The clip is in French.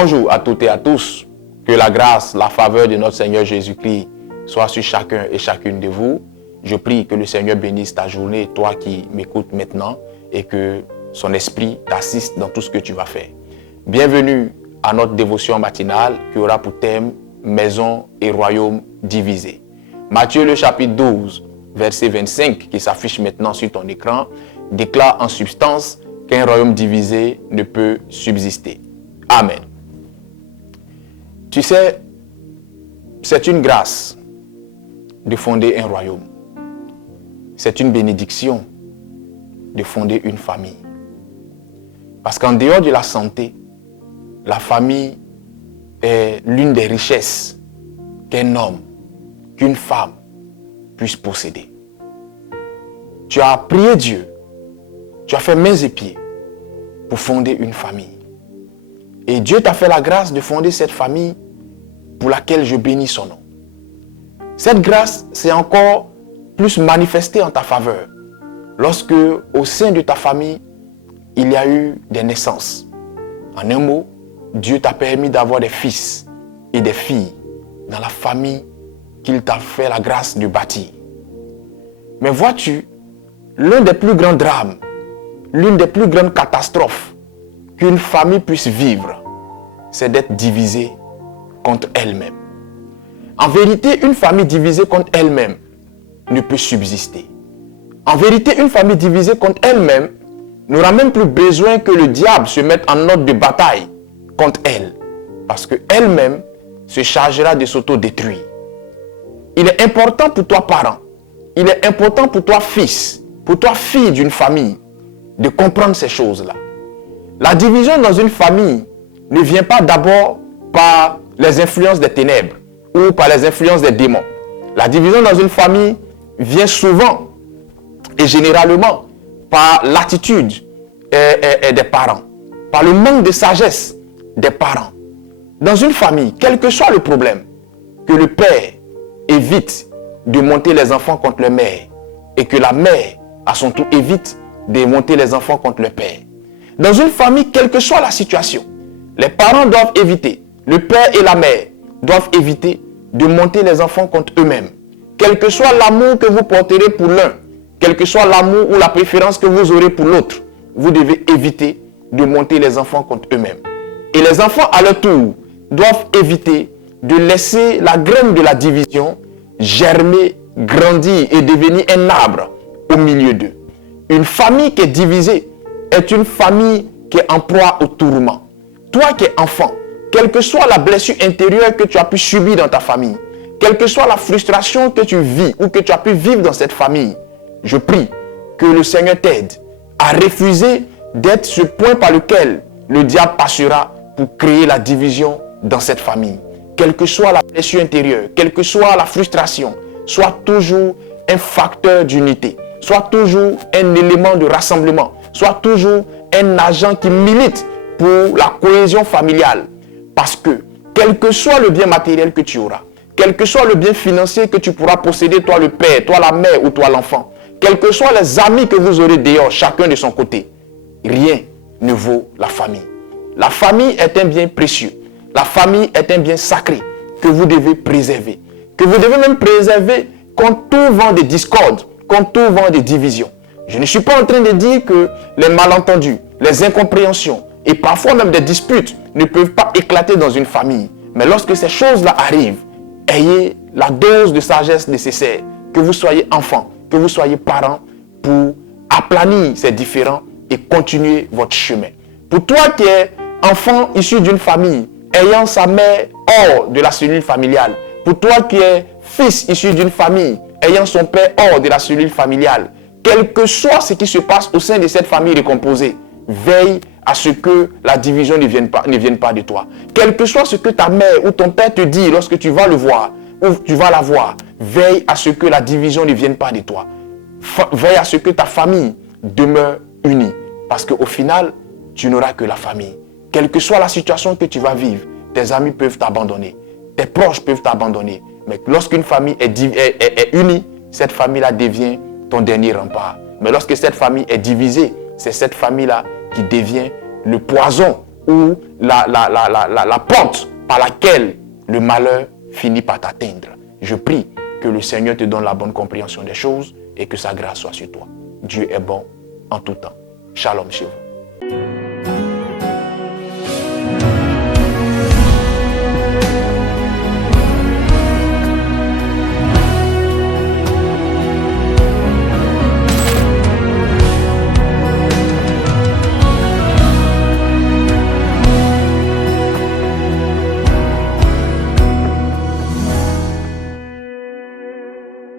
Bonjour à toutes et à tous. Que la grâce, la faveur de notre Seigneur Jésus-Christ soit sur chacun et chacune de vous. Je prie que le Seigneur bénisse ta journée, toi qui m'écoutes maintenant, et que son esprit t'assiste dans tout ce que tu vas faire. Bienvenue à notre dévotion matinale qui aura pour thème Maison et royaume divisés. Matthieu le chapitre 12, verset 25, qui s'affiche maintenant sur ton écran, déclare en substance qu'un royaume divisé ne peut subsister. Amen. Tu sais, c'est une grâce de fonder un royaume. C'est une bénédiction de fonder une famille. Parce qu'en dehors de la santé, la famille est l'une des richesses qu'un homme, qu'une femme puisse posséder. Tu as prié Dieu, tu as fait mains et pieds pour fonder une famille. Et Dieu t'a fait la grâce de fonder cette famille pour laquelle je bénis son nom. Cette grâce s'est encore plus manifestée en ta faveur lorsque, au sein de ta famille, il y a eu des naissances. En un mot, Dieu t'a permis d'avoir des fils et des filles dans la famille qu'il t'a fait la grâce de bâtir. Mais vois-tu, l'un des plus grands drames, l'une des plus grandes catastrophes qu'une famille puisse vivre, c'est d'être divisée contre elle-même. En vérité, une famille divisée contre elle-même ne peut subsister. En vérité, une famille divisée contre elle-même n'aura même plus besoin que le diable se mette en ordre de bataille contre elle, parce qu'elle-même se chargera de s'auto-détruire. Il est important pour toi, parent, il est important pour toi, fils, pour toi, fille d'une famille, de comprendre ces choses-là. La division dans une famille ne vient pas d'abord par les influences des ténèbres ou par les influences des démons. La division dans une famille vient souvent et généralement par l'attitude des parents, par le manque de sagesse des parents. Dans une famille, quel que soit le problème, que le père évite de monter les enfants contre la mère et que la mère, à son tour, évite de monter les enfants contre le père. Dans une famille, quelle que soit la situation, les parents doivent éviter, le père et la mère doivent éviter de monter les enfants contre eux-mêmes. Quel que soit l'amour que vous porterez pour l'un, quel que soit l'amour ou la préférence que vous aurez pour l'autre, vous devez éviter de monter les enfants contre eux-mêmes. Et les enfants, à leur tour, doivent éviter de laisser la graine de la division germer, grandir et devenir un arbre au milieu d'eux. Une famille qui est divisée est une famille qui est en proie au tourment. Toi qui es enfant, quelle que soit la blessure intérieure que tu as pu subir dans ta famille, quelle que soit la frustration que tu vis ou que tu as pu vivre dans cette famille, je prie que le Seigneur t'aide à refuser d'être ce point par lequel le diable passera pour créer la division dans cette famille. Quelle que soit la blessure intérieure, quelle que soit la frustration, sois toujours un facteur d'unité, sois toujours un élément de rassemblement, sois toujours un agent qui milite pour la cohésion familiale. Parce que, quel que soit le bien matériel que tu auras, quel que soit le bien financier que tu pourras posséder, toi le père, toi la mère ou toi l'enfant, quels que soient les amis que vous aurez dehors, chacun de son côté, rien ne vaut la famille. La famille est un bien précieux. La famille est un bien sacré que vous devez préserver. Que vous devez même préserver contre tout vent de discorde, contre tout vent de division. Je ne suis pas en train de dire que les malentendus, les incompréhensions et parfois même des disputes ne peuvent pas éclater dans une famille. Mais lorsque ces choses-là arrivent, ayez la dose de sagesse nécessaire, que vous soyez enfant, que vous soyez parent, pour aplanir ces différends et continuer votre chemin. Pour toi qui es enfant issu d'une famille, ayant sa mère hors de la cellule familiale, pour toi qui es fils issu d'une famille, ayant son père hors de la cellule familiale, quel que soit ce qui se passe au sein de cette famille recomposée, veille à ce que la division ne vienne pas de toi. Quel que soit ce que ta mère ou ton père te dit lorsque tu vas le voir ou tu vas la voir, veille à ce que la division ne vienne pas de toi. Veille à ce que ta famille demeure unie. Parce qu'au final, tu n'auras que la famille. Quelle que soit la situation que tu vas vivre, tes amis peuvent t'abandonner, tes proches peuvent t'abandonner. Mais lorsqu'une famille est unie, cette famille-là devient ton dernier rempart. Mais lorsque cette famille est divisée, c'est cette famille-là qui devient le poison ou la porte par laquelle le malheur finit par t'atteindre. Je prie que le Seigneur te donne la bonne compréhension des choses et que sa grâce soit sur toi. Dieu est bon en tout temps. Shalom chez vous.